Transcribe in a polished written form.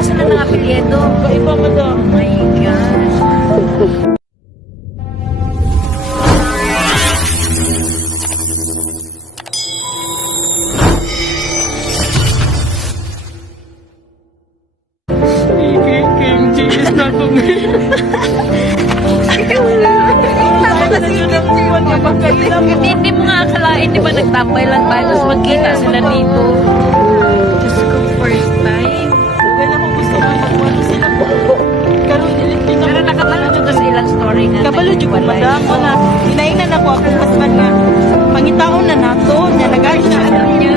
pa sila ng apelyido. Iba madam. Oh my gosh. King G is not for me. Hindi mo nga akalain, di ba nagtambay lang tayo, tapos magkita sila dito. Diyos ko, first time. Kaya mo gusto mo magwalo sila po. Karoon, Pero nakabalo dito sa ilang story nga. kabalo dyan ko madam. Wala. Hinainan ako akong husband nga. Pangitaon na nato. Niya nag-ayos siya. Alam niya,